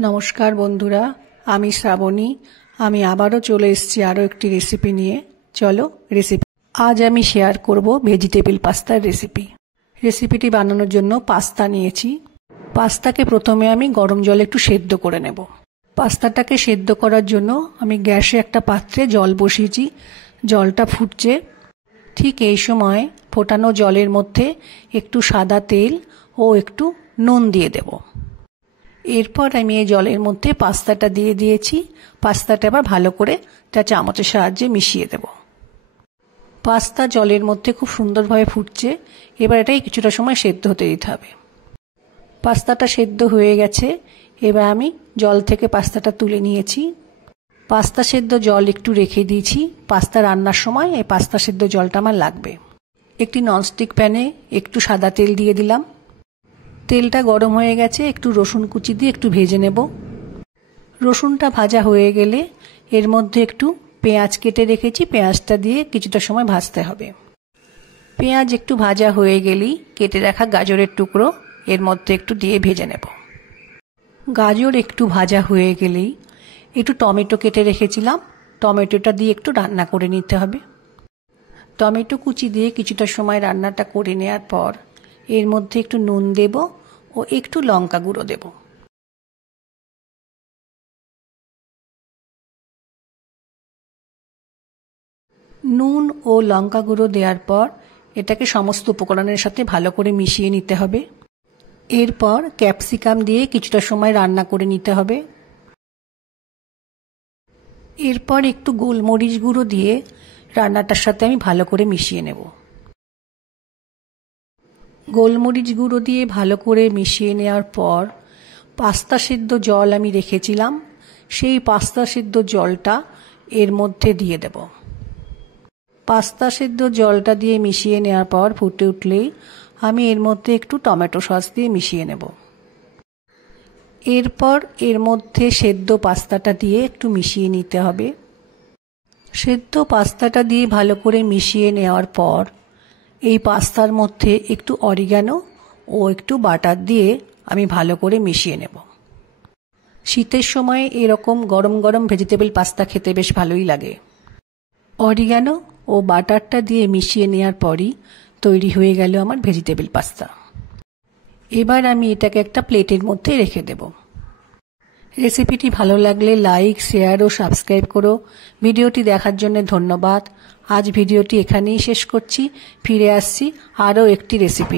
নমস্কার বন্ধুরা, আমি শ্রাবণী। আমি আবারও চলে এসেছি আরও একটি রেসিপি নিয়ে। চলো রেসিপি। আজ আমি শেয়ার করব ভেজিটেবল পাস্তার রেসিপি। রেসিপিটি বানানোর জন্য পাস্তা নিয়েছি। পাস্তাকে প্রথমে আমি গরম জলে একটু সেদ্ধ করে নেব। পাস্তাটাকে সেদ্ধ করার জন্য আমি গ্যাসে একটা পাত্রে জল বসিয়েছি। জলটা ফুটছে। ঠিক এই সময় ফোটানো জলের মধ্যে একটু সাদা তেল ও একটু নুন দিয়ে দেব। এরপর আমি এই জলের মধ্যে পাস্তাটা দিয়ে দিয়েছি। পাস্তাটা আবার ভালো করে একটা চামচের সাহায্যে মিশিয়ে দেব। পাস্তা জলের মধ্যে খুব সুন্দরভাবে ফুটছে। এবার এটাই কিছুটা সময় সেদ্ধ হতে দিতে হবে। পাস্তাটা সেদ্ধ হয়ে গেছে। এবার আমি জল থেকে পাস্তাটা তুলে নিয়েছি। পাস্তা সেদ্ধ জল একটু রেখে দিয়েছি। পাস্তা রান্নার সময় এই পাস্তা সেদ্ধ জলটা আমার লাগবে। একটি ননস্টিক প্যানে একটু সাদা তেল দিয়ে দিলাম। তেলটা গরম হয়ে গেছে। একটু রসুন কুচি দিয়ে একটু ভেজে নেব। রসুনটা ভাজা হয়ে গেলে এর মধ্যে একটু পেঁয়াজ কেটে রেখেছি। পেঁয়াজটা দিয়ে কিছুটা সময় ভাজতে হবে। পেঁয়াজ একটু ভাজা হয়ে গেলেই কেটে রাখা গাজরের টুকরো এর মধ্যে একটু দিয়ে ভেজে নেব। গাজর একটু ভাজা হয়ে গেলেই একটু টমেটো কেটে রেখেছিলাম। টমেটোটা দিয়ে একটু রান্না করে নিতে হবে। টমেটো কুচি দিয়ে কিছুটা সময় রান্নাটা করে নেওয়ার পর এর মধ্যে একটু নুন দেব ও একটু লঙ্কা গুঁড়ো দেব। নুন ও লঙ্কা গুঁড়ো দেওয়ার পর এটাকে সমস্ত উপকরণের সাথে ভালো করে মিশিয়ে নিতে হবে। এরপর ক্যাপসিকাম দিয়ে কিছুটা সময় রান্না করে নিতে হবে। এরপর একটু গোলমরিচ গুঁড়ো দিয়ে রান্নাটার সাথে আমি ভালো করে মিশিয়ে নেব। গোলমরিচ গুঁড়ো দিয়ে ভালো করে মিশিয়ে নেওয়ার পর পাস্তা সেদ্ধ জল আমি রেখেছিলাম, সেই পাস্তা সেদ্ধ জলটা এর মধ্যে দিয়ে দেব। পাস্তা সেদ্ধ জলটা দিয়ে মিশিয়ে নেওয়ার পর ফুটে উঠলেই আমি এর মধ্যে একটু টমেটো সস দিয়ে মিশিয়ে নেব। এরপর এর মধ্যে সেদ্ধ পাস্তাটা দিয়ে একটু মিশিয়ে নিতে হবে। সেদ্ধ পাস্তাটা দিয়ে ভালো করে মিশিয়ে নেওয়ার পর এই পাস্তার মধ্যে একটু অরিগানো ও একটু বাটার দিয়ে আমি ভালো করে মিশিয়ে নেব। শীতের সময় এরকম গরম গরম ভেজিটেবল পাস্তা খেতে বেশ ভালোই লাগে। অরিগানো ও বাটারটা দিয়ে মিশিয়ে নেওয়ার পরই তৈরি হয়ে গেল আমার ভেজিটেবল পাস্তা। এবার আমি এটাকে একটা প্লেটের মধ্যে রেখে দেব। রেসিপিটি ভালো লাগলে লাইক, শেয়ার ও সাবস্ক্রাইব করো। ভিডিওটি দেখার জন্য ধন্যবাদ। আজ ভিডিওটি এখানেই শেষ করছি। ফিরে আসছি আরও একটি রেসিপি।